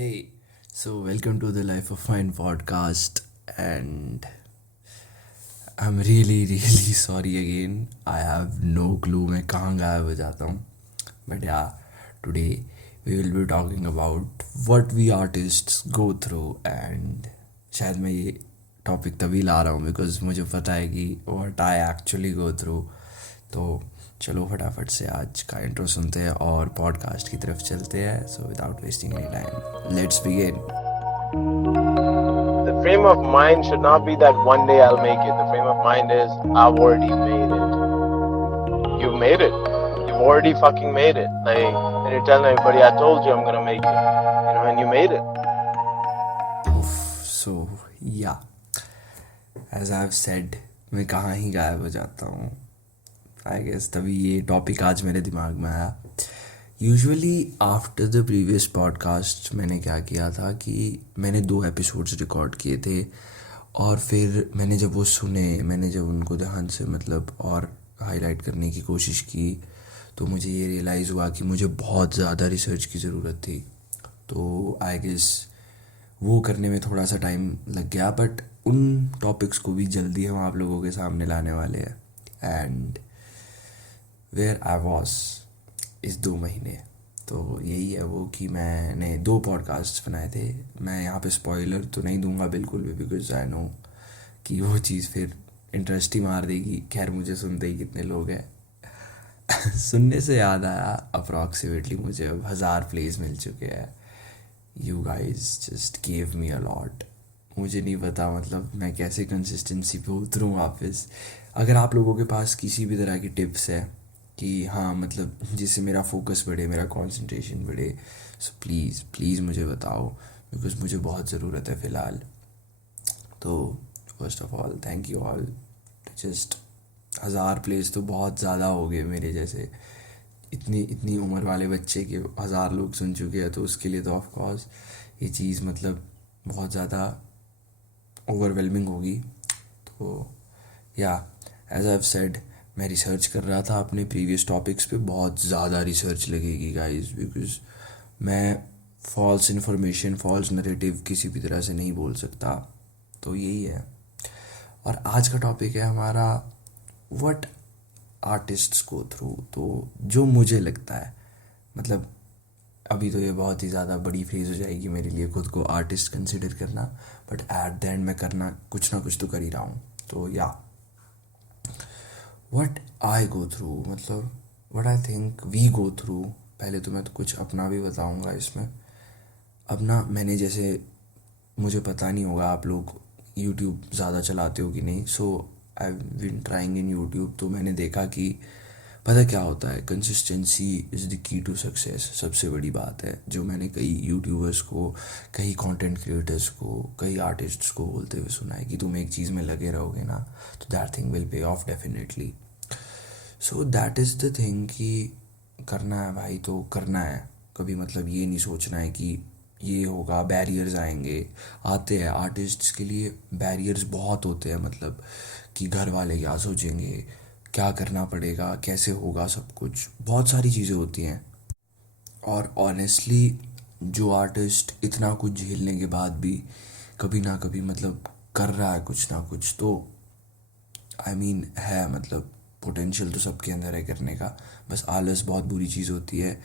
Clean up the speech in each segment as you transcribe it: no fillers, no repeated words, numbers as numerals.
Hey, so welcome to the Life of Mine podcast, and I'm really sorry again. I have no clue मैं कहाँ गायब हो जाता हूँ. But yeah, today we will be talking about what we artists go through, and शायद मैं ये topic तभी ला रहा हूँ बिकॉज मुझे पता है कि what I actually go through. तो चलो फटाफट से आज का इंट्रो सुनते हैं और पॉडकास्ट की तरफ चलते हैं. So without wasting any time let's begin. The frame of mind should not be that one day I'll make it. The frame of mind is I've already made it. You've made it. You've already fucking made it. And you're telling everybody, I told you I'm gonna make it. And you made it. So yeah, as I've said, मैं कहाँ ही गायब हो जाता हूँ. I guess तभी ये topic आज मेरे दिमाग में आया. Usually after the previous podcast मैंने क्या किया था कि मैंने 2 एपिसोड्स रिकॉर्ड किए थे और फिर मैंने जब वो सुने, मैंने जब उनको ध्यान से और हाईलाइट करने की कोशिश की तो मुझे ये रियलाइज़ हुआ कि मुझे बहुत ज़्यादा रिसर्च की ज़रूरत थी. तो आई गेस वो करने में थोड़ा सा टाइम लग गया, बट उन टॉपिक्स को भी जल्दी हम आप लोगों के सामने लाने वाले हैं. एंड वेयर आई वॉज इस 2 महीने, तो यही है वो कि मैंने 2 पॉडकास्ट बनाए थे. मैं यहाँ पे स्पॉइलर तो नहीं दूंगा बिल्कुल भी बिकॉज आई नो कि वो चीज़ फिर इंटरेस्ट ही मार देगी. खैर मुझे सुनते ही कितने लोग हैं. सुनने से याद आया, अप्रॉक्सीमेटली मुझे अब 1000 प्लेज मिल चुके हैं. You guys just give me a lot. मुझे नहीं पता मैं कैसे कंसिस्टेंसी पे उतरूँ वापस. अगर आप लोगों के पास किसी भी तरह की टिप्स है कि हाँ जिससे मेरा फोकस बढ़े, मेरा कंसंट्रेशन बढ़े, सो प्लीज़ मुझे बताओ बिकॉज मुझे बहुत ज़रूरत है फ़िलहाल. तो first of all thank you all. Just 1000 place तो बहुत ज़्यादा हो गए मेरे जैसे. इतनी इतनी उम्र वाले बच्चे के 1000 लोग सुन चुके हैं तो उसके लिए तो ऑफ कोर्स ये चीज़ बहुत ज़्यादा ओवरवेलमिंग होगी. तो या एज आई हैव सेड, मैं रिसर्च कर रहा था अपने प्रीवियस टॉपिक्स पे. बहुत ज़्यादा रिसर्च लगेगी गाइस बिकॉज मैं फॉल्स इन्फॉर्मेशन, फॉल्स नरेटिव किसी भी तरह से नहीं बोल सकता. तो यही है. और आज का टॉपिक है हमारा व्हाट आर्टिस्ट्स गो थ्रू. तो जो मुझे लगता है, अभी तो ये बहुत ही ज़्यादा बड़ी फेज हो जाएगी मेरे लिए खुद को आर्टिस्ट कंसिडर करना, बट एट द एंड मैं करना कुछ ना कुछ तो कर ही रहा हूँ. तो या what I go through, what I think we go through. पहले तो मैं तो कुछ अपना भी बताऊँगा इसमें. अपना मैंने जैसे, मुझे पता नहीं होगा आप लोग यूट्यूब ज़्यादा चलाते हो कि नहीं. So I been trying in YouTube. तो मैंने देखा कि पता क्या होता है, consistency is the key to success. सबसे बड़ी बात है जो मैंने कई यूट्यूबर्स को, कई कंटेंट क्रिएटर्स को, कई आर्टिस्ट्स को बोलते हुए सुना है कि तुम एक चीज़ में लगे रहोगे ना तो that thing will pay of definitely. So that is the thing कि करना है भाई तो करना है. कभी ये नहीं सोचना है कि ये होगा, बैरियर्स आएंगे. आते हैं आर्टिस्ट्स के लिए बैरियर्स बहुत होते हैं. कि घर वाले क्या सोचेंगे, क्या करना पड़ेगा, कैसे होगा, सब कुछ बहुत सारी चीज़ें होती हैं. और ऑनेस्टली जो आर्टिस्ट इतना कुछ झेलने के बाद भी कभी ना कभी कर रहा है कुछ ना कुछ, तो आई मीन है पोटेंशियल तो सबके अंदर है करने का. बस आलस बहुत बुरी चीज़ होती है.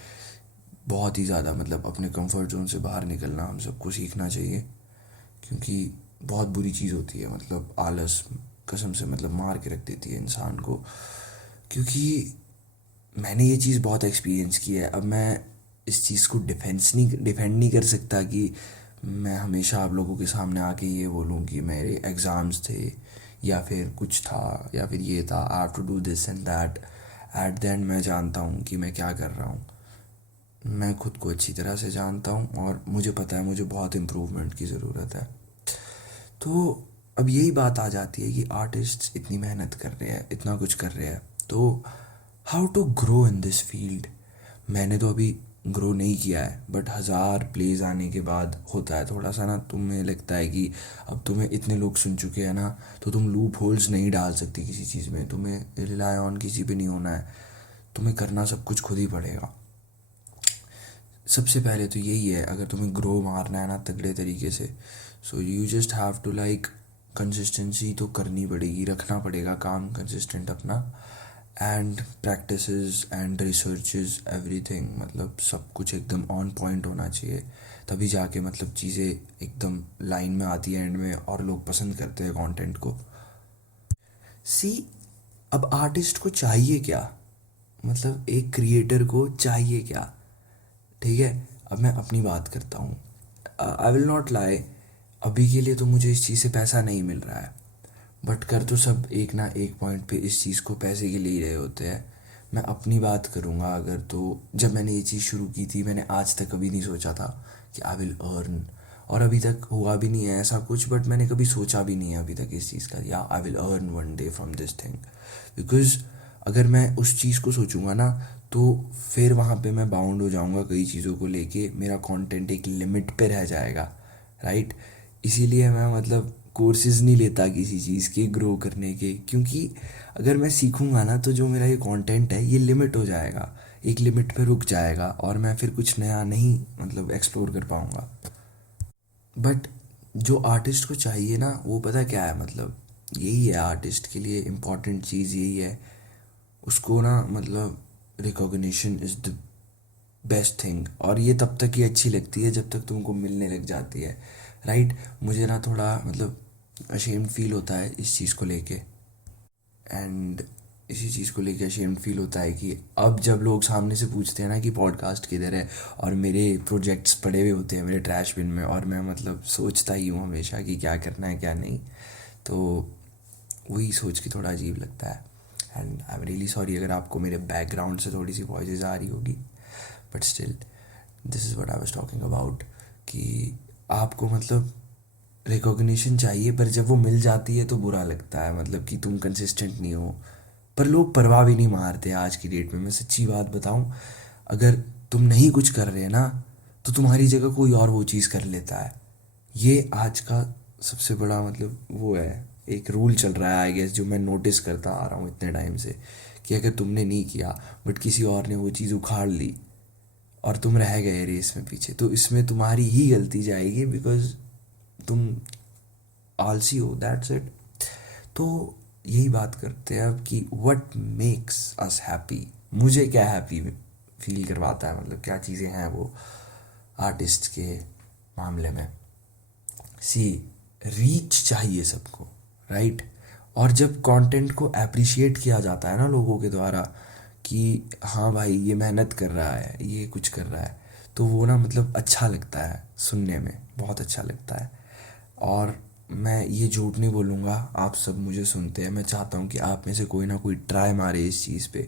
बहुत ही ज़्यादा अपने कंफर्ट जोन से बाहर निकलना हम सबको सीखना चाहिए, क्योंकि बहुत बुरी चीज़ होती है. आलस कसम से मार के रख देती है इंसान को. क्योंकि मैंने ये चीज़ बहुत एक्सपीरियंस की है. अब मैं इस चीज़ को डिफेंड नहीं कर सकता कि मैं हमेशा आप लोगों के सामने आके ये बोलूँ कि मेरे एग्ज़ाम्स थे या फिर कुछ था या फिर ये था, I have to do this and that. At the end मैं जानता हूँ कि मैं क्या कर रहा हूँ. मैं खुद को अच्छी तरह से जानता हूँ और मुझे पता है मुझे बहुत इम्प्रूवमेंट की ज़रूरत है. तो अब यही बात आ जाती है कि आर्टिस्ट इतनी मेहनत कर रहे हैं, इतना कुछ कर रहे हैं, तो how to grow in this field. मैंने तो अभी ग्रो नहीं किया है, बट 1000 प्लेज आने के बाद होता है थोड़ा सा ना, तुम्हें लगता है कि अब तुम्हें इतने लोग सुन चुके हैं ना तो तुम लूप होल्स नहीं डाल सकती किसी चीज़ में. तुम्हें रिलाई ऑन किसी पे नहीं होना है. तुम्हें करना सब कुछ खुद ही पड़ेगा. सबसे पहले तो यही है, अगर तुम्हें ग्रो मारना है ना तगड़े तरीके से, so you just have to like consistency तो करनी पड़ेगी, रखना पड़ेगा काम कंसिस्टेंट अपना, and practices and researches everything, मतलब सब कुछ एकदम ऑन पॉइंट होना चाहिए, तभी जाके मतलब चीज़ें एकदम लाइन में आती है एंड में, और लोग पसंद करते हैं कंटेंट को। सी, अब आर्टिस्ट को चाहिए क्या, मतलब एक क्रिएटर को चाहिए क्या, ठीक है। अब मैं अपनी बात करता हूँ, आई विल नॉट लाई, अभी के लिए तो मुझे इस चीज़ से पैसा नहीं मिल रहा है, बट कर तो सब एक ना एक पॉइंट पे इस चीज़ को पैसे के लिए ही रहे होते हैं। मैं अपनी बात करूँगा अगर, तो जब मैंने ये चीज़ शुरू की थी, मैंने आज तक कभी नहीं सोचा था कि आई विल अर्न, और अभी तक हुआ भी नहीं है ऐसा कुछ, बट मैंने कभी सोचा भी नहीं है अभी तक इस चीज़ का, या I will earn one day from this thing, because अगर मैं उस चीज़ को सोचूंगा ना, तो फिर वहाँ पे मैं बाउंड हो जाऊँगा कई चीज़ों को लेके, मेरा कंटेंट एक लिमिट पे रह जाएगा, राइट। इसीलिए मैं मतलब कोर्सेज नहीं लेता किसी चीज़ के ग्रो करने के, क्योंकि अगर मैं सीखूँगा ना तो जो मेरा ये कंटेंट है ये लिमिट हो जाएगा, एक लिमिट पे रुक जाएगा, और मैं फिर कुछ नया नहीं मतलब एक्सप्लोर कर पाऊँगा। बट जो आर्टिस्ट को चाहिए ना, वो पता क्या है, मतलब यही है आर्टिस्ट के लिए इम्पॉर्टेंट चीज़, यही है उसको ना, मतलब recognition is the best thing, और ये तब तक ही अच्छी लगती है जब तक तुमको मिलने लग जाती है, राइट। मुझे ना थोड़ा मतलब अशेम्ड फील होता है इस चीज़ को लेके, एंड इसी चीज़ को लेके अशेम्ड फील होता है कि अब जब लोग सामने से पूछते हैं ना कि पॉडकास्ट किधर है, और मेरे प्रोजेक्ट्स पड़े हुए होते हैं मेरे ट्रैश बिन में, और मैं मतलब सोचता ही हूँ हमेशा कि क्या करना है क्या नहीं, तो वही सोच के थोड़ा अजीब लगता है। And I am really sorry अगर आपको मेरे बैकग्राउंड से थोड़ी सी वॉइसेस आ रही होगी, but still this is what I was talking about, कि आपको मतलब रिकॉग्निशन चाहिए, पर जब वो मिल जाती है तो बुरा लगता है, मतलब कि तुम कंसिस्टेंट नहीं हो, पर लोग परवाह भी नहीं मारते आज की डेट में, मैं सच्ची बात बताऊं, अगर तुम नहीं कुछ कर रहे ना, तो तुम्हारी जगह कोई और वो चीज़ कर लेता है, ये आज का सबसे बड़ा मतलब वो है, एक रूल चल रहा है आई गेस, जो मैं नोटिस करता आ रहा हूँ इतने टाइम से, कि अगर तुमने नहीं किया बट किसी और ने वो चीज़ उखाड़ ली और तुम रह गए रेस में पीछे, तो इसमें तुम्हारी ही गलती जाएगी, बिकॉज तुम आलसी हो, दैट्स इट। तो यही बात करते हैं अब कि व्हाट मेक्स अस हैप्पी, मुझे क्या हैप्पी फील करवाता है, मतलब क्या चीज़ें हैं वो आर्टिस्ट के मामले में। सी, रीच चाहिए सबको, राइट। और जब कंटेंट को अप्रिशिएट किया जाता है ना लोगों के द्वारा, कि हाँ भाई ये मेहनत कर रहा है, ये कुछ कर रहा है, तो वो ना मतलब अच्छा लगता है सुनने में, बहुत अच्छा लगता है। और मैं ये झूठ नहीं बोलूँगा, आप सब मुझे सुनते हैं, मैं चाहता हूँ कि आप में से कोई ना कोई ट्राई मारे इस चीज़ पे,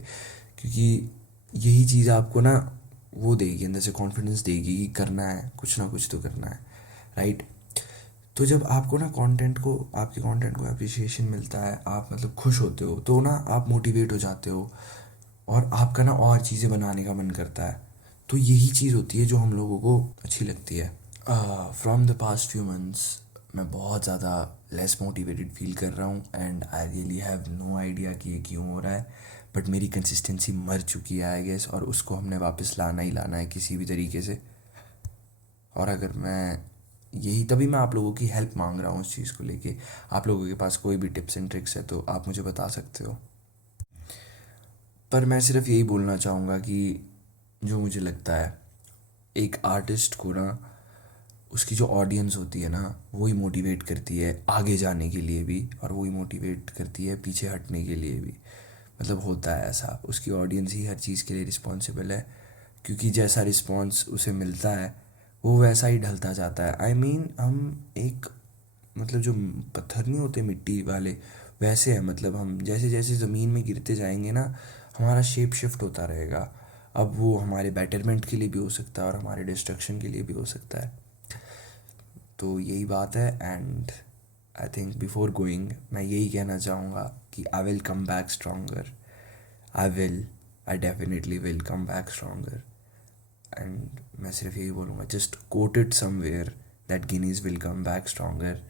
क्योंकि यही चीज़ आपको ना वो देगी, अंदर से कॉन्फिडेंस देगी कि करना है, कुछ ना कुछ तो करना है, राइट। तो जब आपको ना कंटेंट को, आपके कंटेंट को अप्रिसिएशन मिलता है, आप मतलब खुश होते हो, तो ना आप मोटिवेट हो जाते हो, और आपका ना और चीज़ें बनाने का मन करता है, तो यही चीज़ होती है जो हम लोगों को अच्छी लगती है। From the past few months मैं बहुत ज़्यादा लेस मोटिवेटेड फील कर रहा हूँ, and I really have no idea कि ये क्यों हो रहा है, बट मेरी कंसिस्टेंसी मर चुकी है आई गेस, और उसको हमने वापस लाना ही लाना है किसी भी तरीके से। और अगर मैं यही, तभी मैं आप लोगों की हेल्प मांग रहा हूँ उस चीज़ को लेके, आप लोगों के पास कोई भी टिप्स एंड ट्रिक्स है तो आप मुझे बता सकते हो। पर मैं सिर्फ यही बोलना चाहूँगा कि जो मुझे लगता है, एक आर्टिस्ट को ना उसकी जो ऑडियंस होती है ना, वही मोटिवेट करती है आगे जाने के लिए भी, और वही मोटिवेट करती है पीछे हटने के लिए भी, मतलब होता है ऐसा, उसकी ऑडियंस ही हर चीज़ के लिए रिस्पॉन्सिबल है, क्योंकि जैसा रिस्पॉन्स उसे मिलता है वो वैसा ही ढलता जाता है। आई मीन हम एक, मतलब जो पत्थर नहीं होते मिट्टी वाले, वैसे है, मतलब हम जैसे जैसे ज़मीन में गिरते जाएंगे ना, हमारा शेप शिफ्ट होता रहेगा, अब वो हमारे बेटरमेंट के लिए भी हो सकता है और हमारे डिस्ट्रक्शन के लिए भी हो सकता है। तो यही बात है, and I think before going मैं यही कहना चाहूँगा कि I will come back stronger, I will, I definitely will come back stronger, and मैं सिर्फ यही बोलूँगा, just quote it somewhere that Guinness will come back stronger,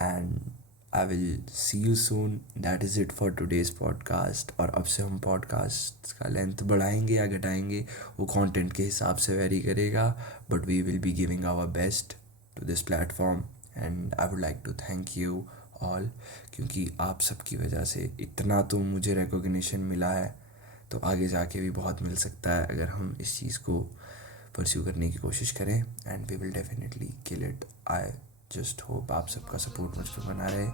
and I will see you soon. That is it for today's podcast. और अब से हम podcast का length बढ़ाएंगे या घटाएंगे वो कंटेंट के हिसाब से वेरी करेगा, but we will be giving our best to this platform. And I would like to thank you all, क्योंकि आप सबकी वजह से इतना तो मुझे रिकॉग्निशन मिला है, तो आगे जाके भी बहुत मिल सकता है अगर हम इस चीज़ को परस्यू करने की कोशिश करें. And we will definitely kill it. I just hope आप सबका सपोर्ट मुझ पर बना रहे.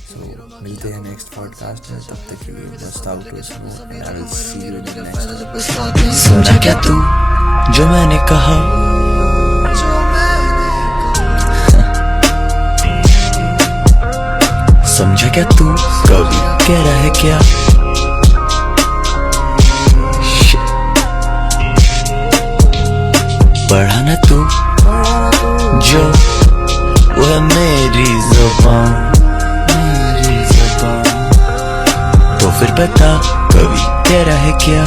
सो मिलते हैं नेक्स्ट पॉडकास्ट में. तब तक के लिए मस्त out and I will see you in the next. समझा क्या तू जो मैंने कहा? समझा क्या तू कभी कह रहा है क्या? पढ़ा ना तू जो वो है मेरी ज़ुबान. तो फिर बता कभी कह रहा है क्या?